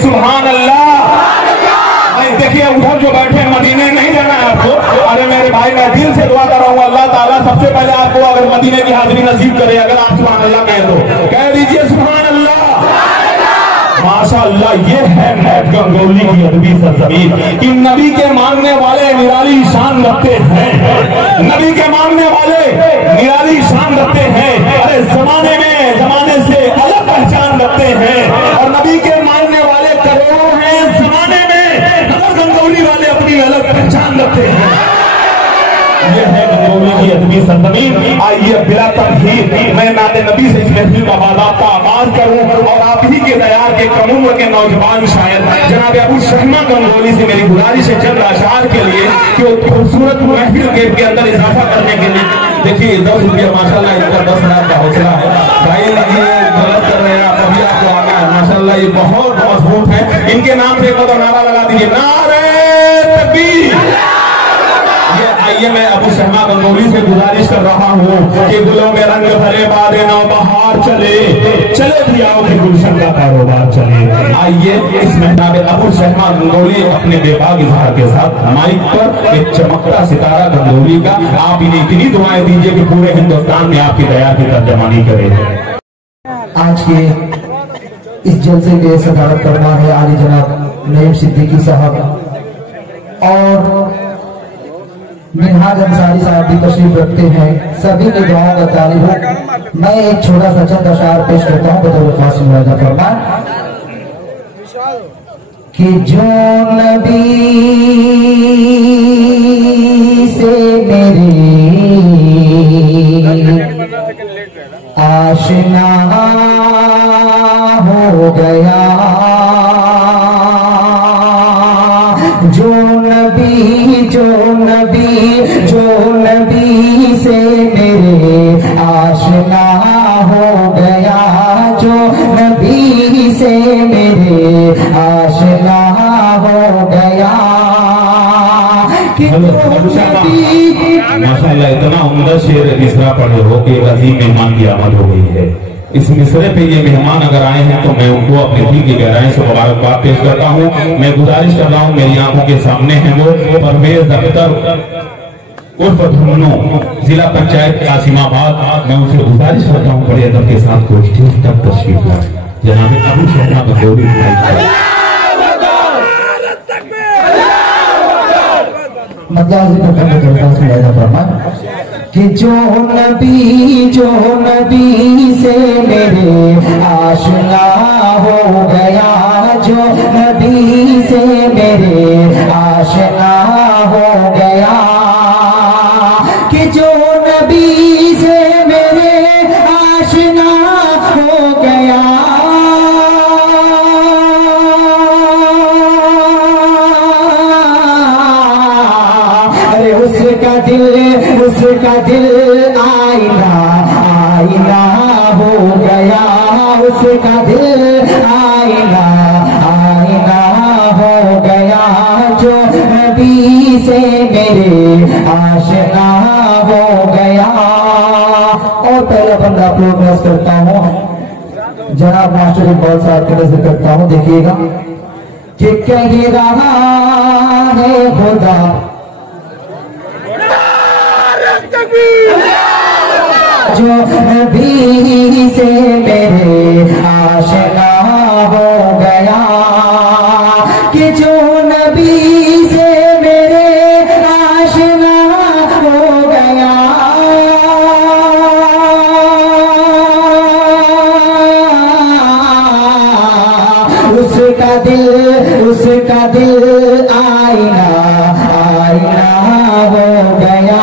सुभान अल्लाह। देखिए उधर जो बैठे मदीने नहीं जाना है आपको। अरे मेरे भाई मैं दिल से दुआ कर रहा हूँ अल्लाह ताला सबसे पहले आपको अगर मदीने की हाजिरी नसीब करे, अगर आप सुभान अल्लाह कहें तो कह दीजिए सुभान अल्लाह। माशाअल्लाह ये है मैट गंगोली की अदबी सरजमीन कि नबी के मानने वाले निराली शान रखते हैं, नबी के मानने वाले निराली शान रखते हैं। अरे जमाने में जमाने से अलग पहचान रखते हैं और नबी के मानने वाले करोड़ों हैं जमाने में, मगर गंगोली वाले अपनी अलग पहचान रखते हैं। ये है गंगोली की अदबी सरजमीन। आइए बिला तमहीर मैं नाते नबी से इस महफिल का बाज़ाब्ता आगाज करूं और आप ही के दयार के कम उम्र के नौजवान शायर जनाब अबू शहमा गंगोली से मेरी गुजारिश है चंद अशआर के लिए कि वो खूबसूरत महफिल के अंदर इजाफा करने के लिए। देखिए 10 रुपया माशाल्लाह इनका 10,000 का हौसला है भाई, ये गलत कर रहे हैं आप, अभी आपको आना है माशाल्लाह, ये बहुत मजबूत है। इनके नाम से एक बार नारा लगा दीजिए, नारे तकबीर। आइए मैं अबू शहमा गंगोली से गुजारिश कर रहा हूँ कि गुलों में रंग भरे बादे नौ बहार चले चले भी आओ कि गुलशन का कारोबार चले। आइए इस महीना में अबू शहमा गंगोली अपने बेबाक इजहार के साथ माइक पर एक चमकता सितारा गंगोली का आप इन्हें इतनी दुआएं दीजिए कि पूरे हिंदुस्तान में आपकी दया की तर्जमानी करे। आज के इस जलसे के सदारत फरमा है आली जनाब नईम सिद्दीकी साहब और मिनहाज अंसारी साहब भी तशरीफ रखते हैं। सभी ने दुआओं का तालिब हो। मैं एक छोटा सा चंद अशार पेश करता हूँ बतौर खास मुलाजा फरमान कि जो नबी से मेरी आशना हो गया, जो नबी से मेरे आशना हो गया, जो नबी से मेरे आशना हो गया। माशाअल्लाह इतना उम्दा शेर मिसरा पढ़े हो कि एक अजीम मेहमान की आमद हो गई है। इस मिसरे पे ये मेहमान अगर आए हैं तो मैं उनको अपने दिल की गहराई से मुबारकबाद पेश करता हूँ। मैं गुजारिश कर रहा हूँ मेरी आंखों के सामने है वो परवेज अख्तर उर्फ धुन्नो जिला पंचायत कासिमाबाद। मैं उनसे गुजारिश करता हूँ बड़े अदब के साथ को स्टेज तक तशरीफ लाए। जनाब अबू शहमा गंगोली कि जो नबी से मेरे आशना हो गया, जो नबी से मेरे आशना हो गया, कि जो नबी से मेरे आशना हो गया, अरे उसका दिल आईना आईना हो गया, उसका दिल आईना आईना हो गया, जो नबी से मेरे आशना हो गया। और पहला बंदा प्रोग्रेस करता हूँ जनाब मास्टर इकबाल साहब के नजर करता हूँ। देखिएगा कि कह रहा है खुदा जो नबी से मेरे आशना हो गया, कि जो नबी से मेरे आशना हो गया, उसका दिल आईना आईना हो गया,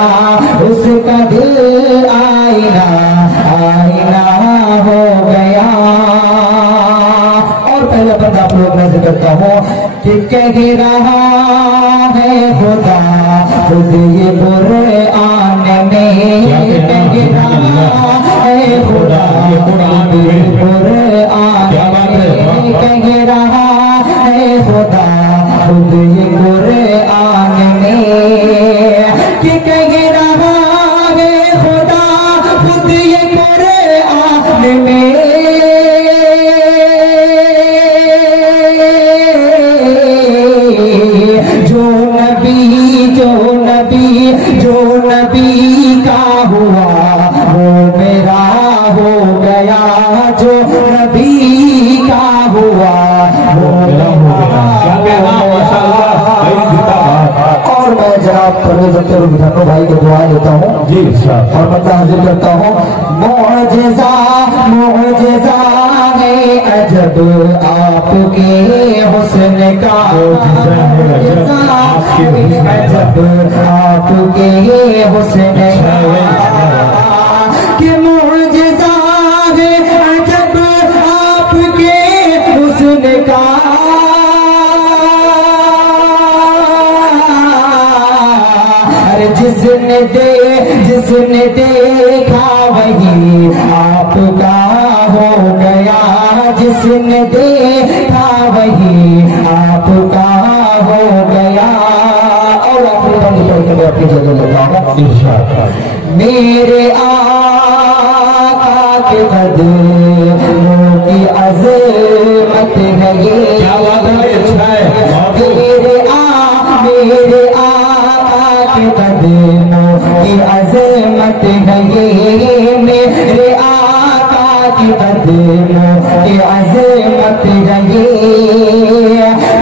उसका दिल आईना आईना हो गया। और पहला बंदा आप लोग नजर करता हूँ कि कह रहा है खुदा खुद ये बुरे आने में, कह रहा है खुदा ये बुरे आने में, कह रहा है खुदा खुद ये बुरे परवेज अख्तर धन्नो भाई को दुआ लेता हूँ जी और मतलब हाजिर करता हूँ। मुअजिज़ा मुअजिज़ा है अजब आपके हुस्न का, मुअजिज़ा है अजब आपके हुस्न का, कि मुअजिज़ा है अजब आपके हुस्न का। जिसने देखा वही आपका हो गया, जिसने देखा वही आपका हो गया। और अपनी जगह लगाऊंगा। मेरे आका के कदमों की अज़मत है ये, मेरे आका के कदमों की अज़मत है ये, मेरे आका की कदमों की अज़मत है ये,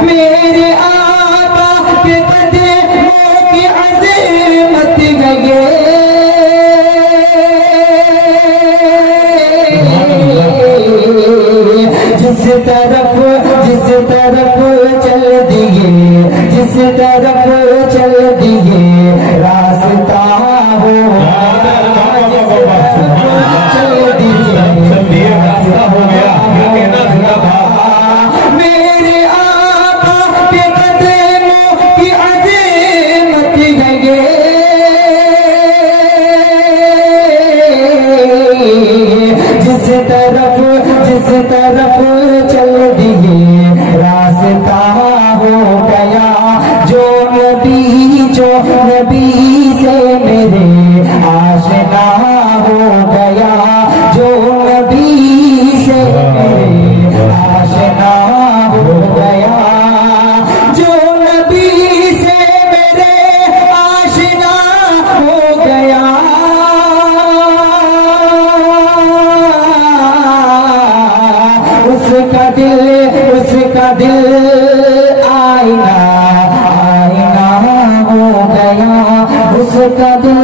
मेरे आका के कदमों की अज़मत है ये। जिस तरफ चल दिए, जिस तरफ चल दिए रास्ता हो, चल दिए रास्ता हो गया। मेरे आका के कदमों की अज़मत है ये, जिस तरफ चल दिए रास्ता हो गया। जो नबी से मेरे आशना हो गया, जो नबी से मेरे आशना हो गया, जो नबी से मेरे आशना हो गया। उसका दिल आईना आईना हो गया, उसका दिल